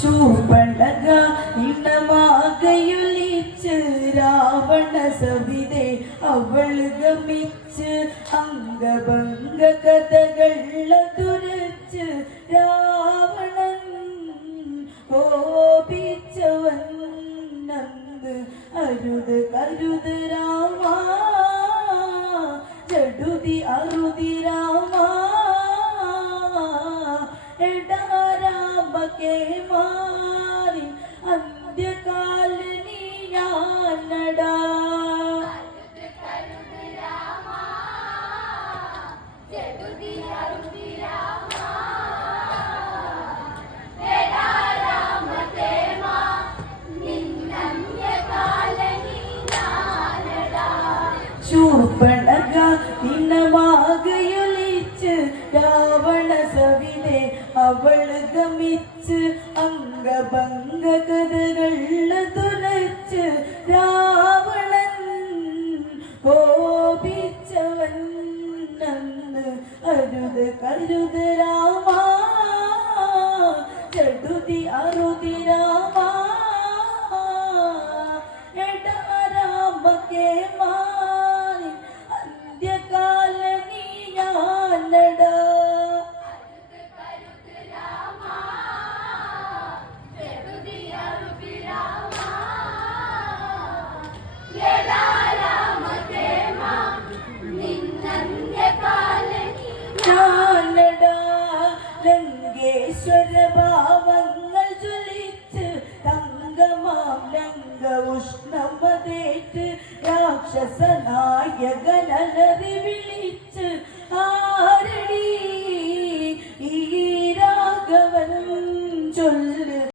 ശൂർപ്പണക ഇണമാകയൊലിച്ച് രാവണ സവിതെ അവൾ ഗമിച്ച് അംഗഭംഗ കഥകള തുരച്ച് രാവണൻ കോപിച്ചവൻ നന്ദ് അരുത് കരുത് രാമ ചടുതി അരുതി രാമ രാമകേ മാറി അന്ത്യകാലനിയാനടാ ശൂർപ്പണക നിന്നമാകയൊലിച്ച് അവൾ ഗമിച്ച് അംഗഭംഗ കഥകൾ തുലച്ച് രാവണൻ കോപിച്ചവൻ അരുത് കരുത് അക്ഷരഭാവങ്ങൾ ജ്വലിച്ച് തങ്കമാലങ്ക ഉഷ്ണമതേറ്റ് രാക്ഷസനായകനലറി വിളിച്ച് ആരടി ഈ രാഘവൻ ചൊല്ല